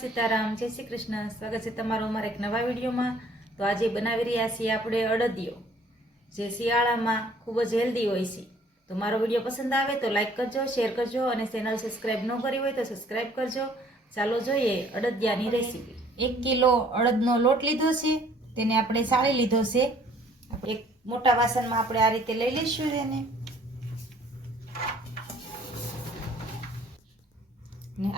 सीताराम जय श्री कृष्ण। स्वागत है तमारो अमारा एक नवा विडियो में। तो आज बनावी रह्या छीए आपणे अड़दियो, जे शियाळामां खूब ज हेल्दी होय छे। तो मारो विडियो पसंद आवे तो लाइक करजो, शेर करजो और चेनल सब्सक्राइब न करी होय तो सब्सक्राइब करजो। चालो जोईए अड़दियानी रेसिपी। 1 किलो अड़दनो लोट लीधो छे, तेने आपणे साળી लीधो छे। एक मोटा वासणमां आपणे आ रीते लई लईशुं तेने।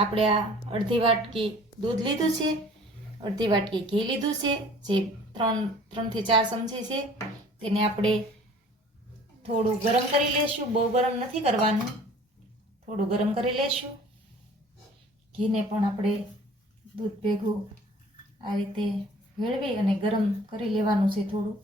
આપણે આ અડધી વાટકી દૂધ લીધું છે, અડધી વાટકી ઘી લીધું છે, જે 3 થી 4 ચમચી છે। તેને આપણે થોડું ગરમ કરી લેશું, બહુ ગરમ નથી કરવાનું, થોડું ગરમ કરી લેશું। ઘીને પણ આપણે દૂધ ભેગું આ રીતે ભેળવી અને ગરમ કરી લેવાનું છે થોડું।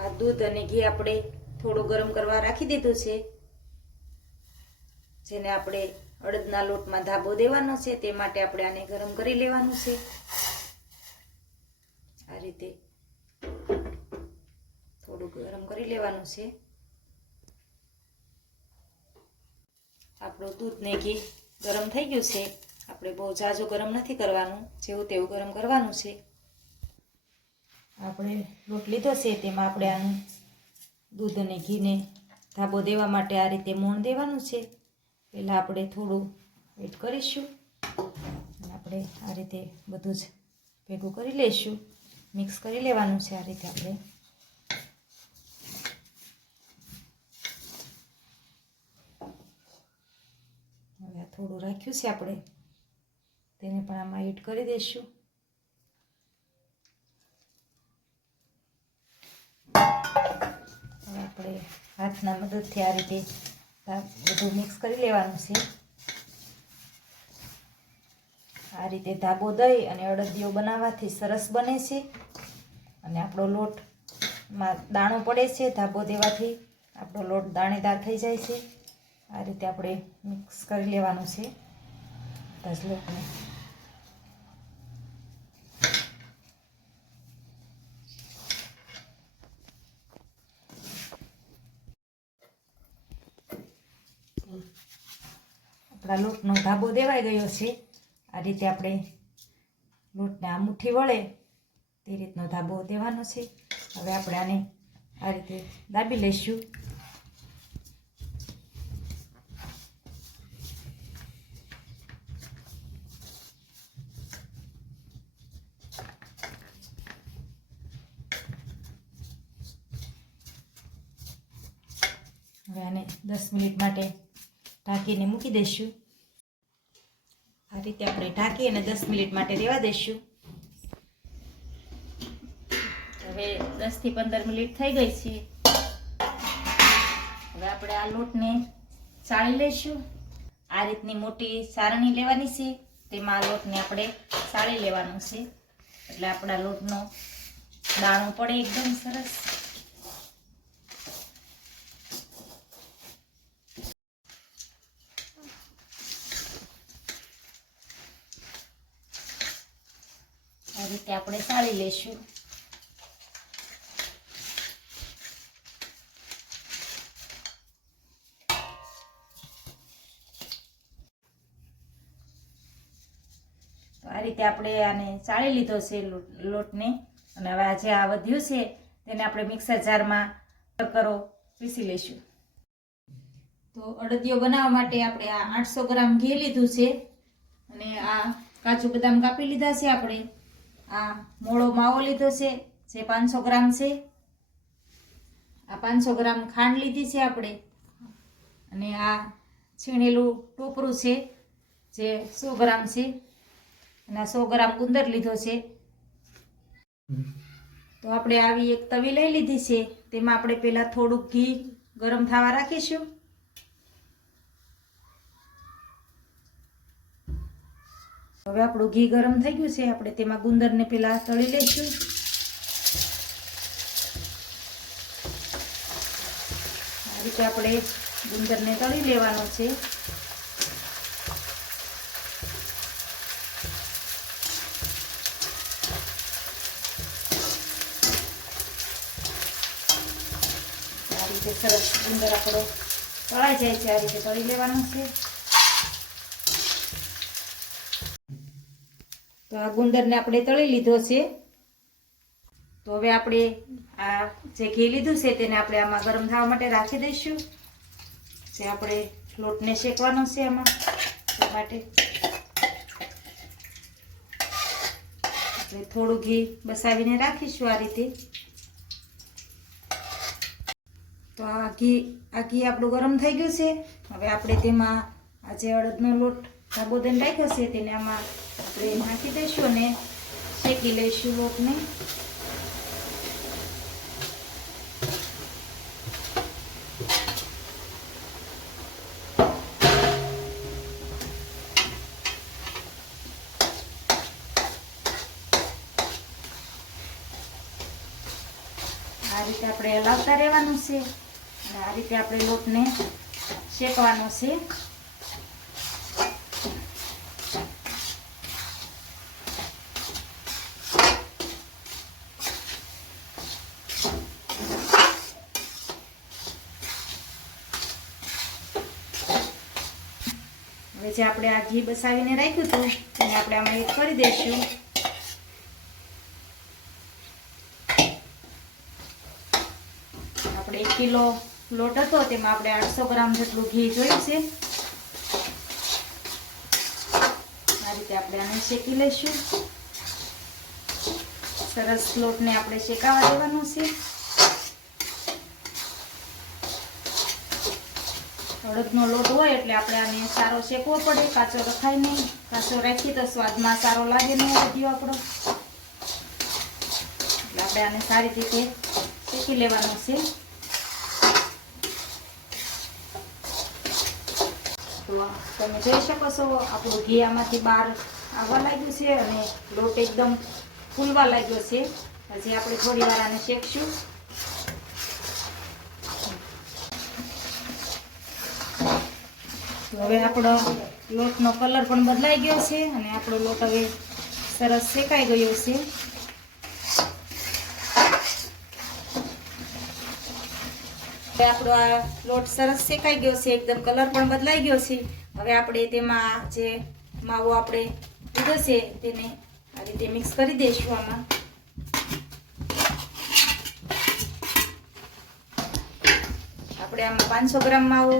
આ દૂધ અને ઘી આપણે થોડું ગરમ કરવા રાખી દીધું છે, જેને આપણે અડદના લોટમાં ધાબો દેવાનો છે તે માટે આપણે આને ગરમ કરી લેવાનું છે। આ રીતે થોડું ગરમ કરી લેવાનું છે। આપણું દૂધ ને ઘી ગરમ થઈ ગયું છે। આપણે બહુ ઝાઝું ગરમ નથી કરવાનું, જેવું તેવું ગરમ કરવાનું છે। આપણે લોટ લીધો છે તેમાં આપણે આનું દૂધ અને ઘીને ધાબો દેવા માટે આ રીતે મોણ દેવાનું છે। પહેલાં આપણે થોડું વેટ કરીશું અને આપણે આ રીતે બધું જ ભેગું કરી લઈશું, મિક્સ કરી લેવાનું છે। આ રીતે આપણે હવે આ થોડું રાખ્યું છે, આપણે તેને પણ આમાં એડ કરી દઈશું। હવે આપણે હાથના મદદથી આ રીતે બધું મિક્સ કરી લેવાનું છે। આ રીતે ધાબો દઈ અને અડદિયો બનાવવાથી સરસ બને છે અને આપણો લોટમાં દાણો પડે છે, ધાબો દેવાથી આપણો લોટ દાણેદાર થઈ જાય છે। આ રીતે આપણે મિક્સ કરી લેવાનું છે બધા જ લોટને। આપણા લોટનો ધાબો દેવાઈ ગયો છે। આ રીતે આપણે લોટને આ મુઠ્ઠી વળે તે રીતનો ધાબો દેવાનો છે। હવે આપણે આને આ રીતે દાબી લઈશું। હવે આને 10 મિનિટ માટે ઢાંકીને મૂકી દઈશું। આ રીતે આપણે ઢાંકી અને 10 મિનિટ માટે રહેવા દઈશું। હવે 10 થી 15 મિનિટ થઈ ગઈ છે। હવે આપણે આ લોટને ચાળી લઈશું। આ રીતની મોટી ચાળણી લેવાની છે, તેમાં આ લોટને આપણે ચાળી લેવાનું છે, એટલે આપણા લોટનો દાણો પડે એકદમ સરસ। આ રીતે આપણે ચાળી લઈશું। તો આ રીતે આપણે આને ચાળી લીધો છે લોટને, અને હવે આજે આ વધ્યું છે તેને આપણે મિક્સર જારમાં કરો પીસી લઈશું। તો અડદિયો બનાવવા માટે આપણે આ 800 ગ્રામ ઘી લીધું છે અને આ કાજુ બદામ કાપી લીધા છે। આપણે આ મોળો માવો લીધો છે જે 500 ગ્રામ છે। આ 500 ગ્રામ ખાંડ લીધી છે આપણે, અને આ છીણેલું ટોપરું છે જે 100 ગ્રામ છે, અને આ 100 ગ્રામ ગુંદર લીધો છે। તો આપણે આવી એક તવી લઈ લીધી છે, તેમાં આપણે પહેલાં થોડુંક ઘી ગરમ થવા રાખીશું। હવે આપણું ઘી ગરમ થઈ ગયું છે, આપણે તેમાં ગુંદરને પહેલાં તળી લઈશું। આ રીતે આપણે ગુંદરને તળી લેવાનો છે। આ રીતે સરસ ગુંદર આપણો તળાઈ જાય છે, આ રીતે તળી લેવાનો છે। તો આ ગુંદરને આપણે તળી લીધો છે. તો હવે આપણે આ જે ઘી લીધું છે તેને આપણે આમાં ગરમ થવા માટે રાખી દઈશું. જે આપણે લોટને શેકવાનો છે આમાં તે માટે થોડું ઘી બસાવીને રાખીશું આ રીતે. તો આ ઘી આપણું ગરમ થઈ ગયું છે. હવે આપણે તેમાં આ જે અડદનો લોટ સાબુદાનો રાખ્યો છે તેને આમાં આપણે નાખી દઈશું અને શેકી લઈશું લોટને. આ રીતે આપણે હલાવતા રહેવાનું છે અને આ રીતે આપણે લોટને શેકવાનો છે. હવે જે આપણે આ ઘી બસાવીને રાખ્યું હતું તેને આપણે આમાં એડ કરી દઈશું. આપણે 1 કિલો લોટ હતો તેમાં આપણે 800 ગ્રામ જેટલું ઘી જોયું છે. આ રીતે આપણે આને શેકી લઈશું. સરસ લોટને આપણે શેકાવા દેવાનું છે. અડદનો લોટ હોય એટલે આપણે આને સારો શેકવો પડે, કાચો રખાય નહીં. કાચો રાખીએ તો સ્વાદમાં સારો લાગે નહીં વિડીયો આપણો. એટલે આપણે આને સારી રીતે શેકી લેવાનું છે. તો તમે જોઈ શકો છો આપણું ઘી આમાંથી બહાર આવવા લાગ્યું છે અને લોટ એકદમ ફૂલવા લાગ્યો છે. હજી આપણે થોડી વાર આને શેકશું. તો હવે આપણો લોટનો કલર પણ બદલાઈ ગયો છે અને આપણો લોટ હવે સરસ શેકાઈ ગયો છે. આપણો આ લોટ સરસ શેકાઈ ગયો છે, એકદમ કલર પણ બદલાઈ ગયો છે. હવે આપણે તેમાં જે માવો આપણે લીધો છે તેને આ રીતે મિક્સ કરી દઈશું. આમાં આપણે આમાં 500 ગ્રામ માવો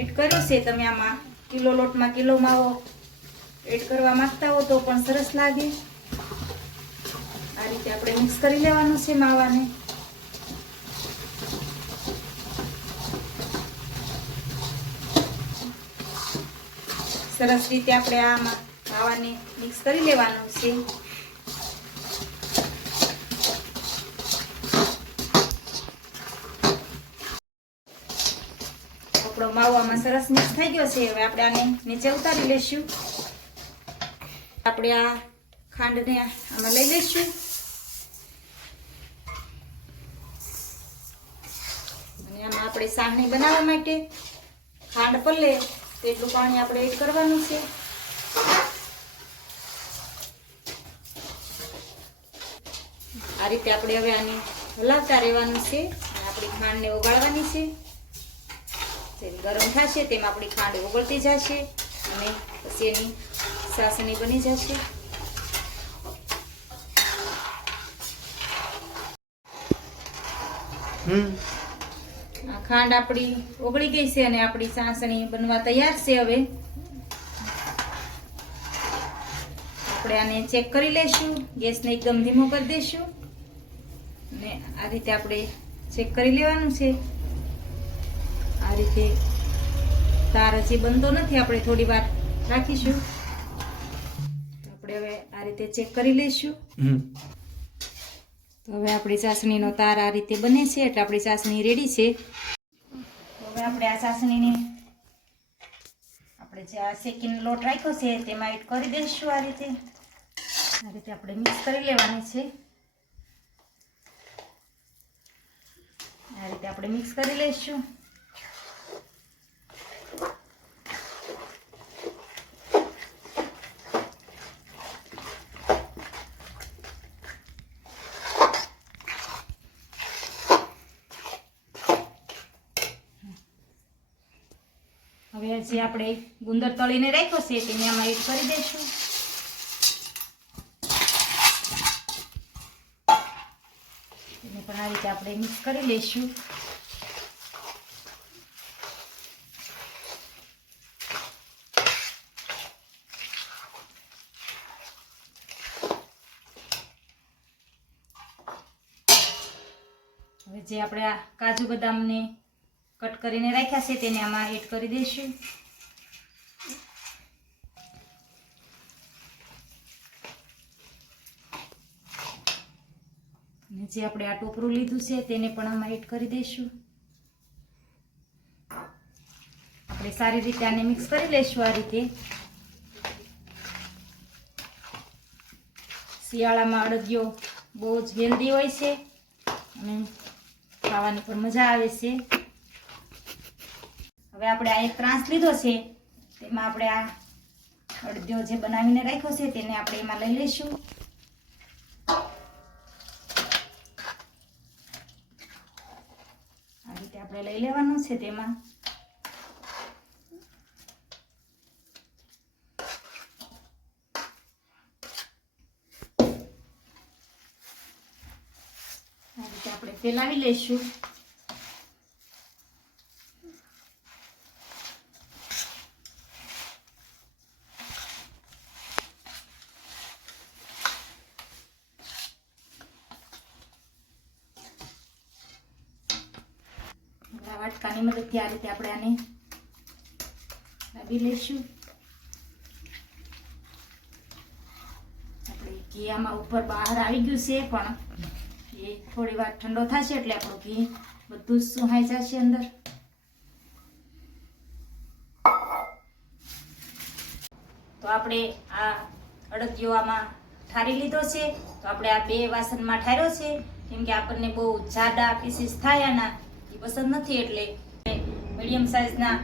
એડ કર્યો છે. તમે આમાં કિલો લોટમાં કિલો માવો એડ કરવા માંગતા હો તો પણ સરસ લાગે. આ રીતે આપણે મિક્સ કરી લેવાનું છે માવાને. સરસ રીતે આપણે આમાં માવાને મિક્સ કરી લેવાનું છે. આપણો માવો આમાં સરસ મિક્સ થઈ ગયો છે. હવે આપણે આને નીચે ઉતારી લઈશું. આપણે આ ખાંડને આમાં લઈ લઈશું અને આમાં આપણે સાહણી બનાવવા માટે ખાંડ પલ્લે તેટલું પાણી આપણે એડ કરવાનું છે. આ રીતે આપણે હવે આને હલાવતા રહેવાનું છે અને આપણી ખાંડને ઓગાળવાની છે. જેમ ગરમ થશે તેમ આપણી ખાંડ ઓગળતી જશે અને પછી એની ચાસણી બની જશે. આ ખાંડ આપણી ઓગળી ગઈ છે અને આપણી ચાસણી બનવા તૈયાર છે. હવે આપણે આને ચેક કરી લઈશું. ગેસને એકદમ ધીમો કરી દઈશું અને આ રીતે આપણે ચેક કરી લેવાનું છે. આ રીતે તાર હજી બનતો નથી, આપણે થોડી વાર રાખીશું. આપણે હવે આ રીતે ચેક કરી લઈશું. તો હવે આપણી ચાસણીનો તાર આ રીતે બને છે એટલે આપણી ચાસણી રેડી છે. હવે આપણે આ ચાસણીને આપણે જે આ શેકીને લોટ રાખ્યો છે તેમાં એડ કરી દઈશું. આ રીતે આપણે મિક્સ કરી લેવાની છે. આ રીતે આપણે મિક્સ કરી લઈશું. હવે જે આપણે ગુંદર તળીને રાખ્યો છે તેને આમાં એડ કરી દઈશું. એને પણ આ રીતે આપણે મિક્સ કરી લઈશું. હવે જે આપણે આ કાજુ બદામને કટ કરીને રાખ્યા છે તેને આમાં એડ કરી દઈશું. અને જે આપણે આ ટોપરું લીધું છે તેને પણ આમાં એડ કરી દઈશું. આપણે સારી રીતે આને મિક્સ કરી લઈશું. આ રીતે શિયાળામાં અડદિયો બહુ જ હેલ્ધી હોય છે અને ખાવાની પણ મજા આવે છે. હવે આપણે આ એક ત્રાસ લીધો છે તેમાં આપણે આ અડદિયો જે બનાવીને રાખ્યો છે તેને આપણે એમાં લઈ લઈશું. આ રીતે આપણે લઈ લેવાનું છે. તેમાં આ રીતે આપણે ફેલાવી લઈશું. વાટકાની મદદથી આ રીતે આપણે આને લાવી લઈશું. આપણે ઘી આમાં ઉપર બહાર આવી ગયું છે પણ એ થોડી વાર ઠંડો થશે એટલે આપણું ઘી બધું જ સુહાઈ જશે અંદર. તો આપણે આ અડદિયો આમાં ઠારી લીધો છે. તો આપણે આ 2 વાસણમાં ઠાર્યો છે કેમ કે આપણને બહુ જાડા પીસીસ થાય આના પસંદ નથી એટલે મીડિયમ સાઇઝના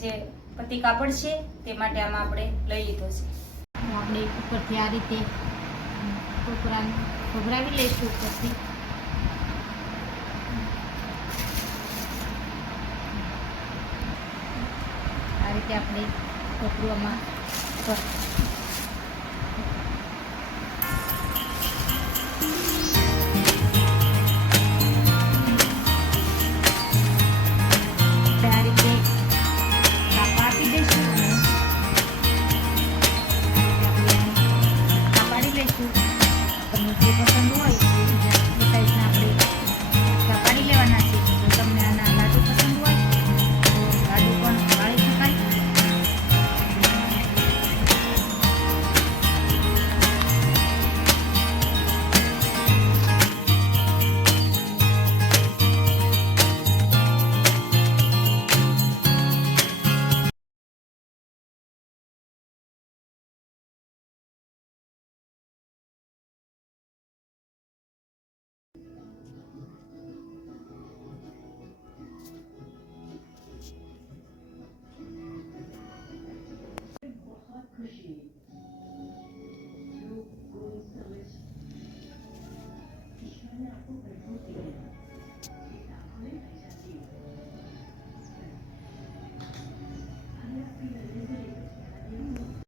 જે પતી કાપડ છે તે માટે આમાં આપણે લઈ લીધો છે. આપણે ઉપરથી આ રીતે ટોપરાને ભભરાવી લઈશું. ઉપરથી આ રીતે આપણે ટોપરું આમાં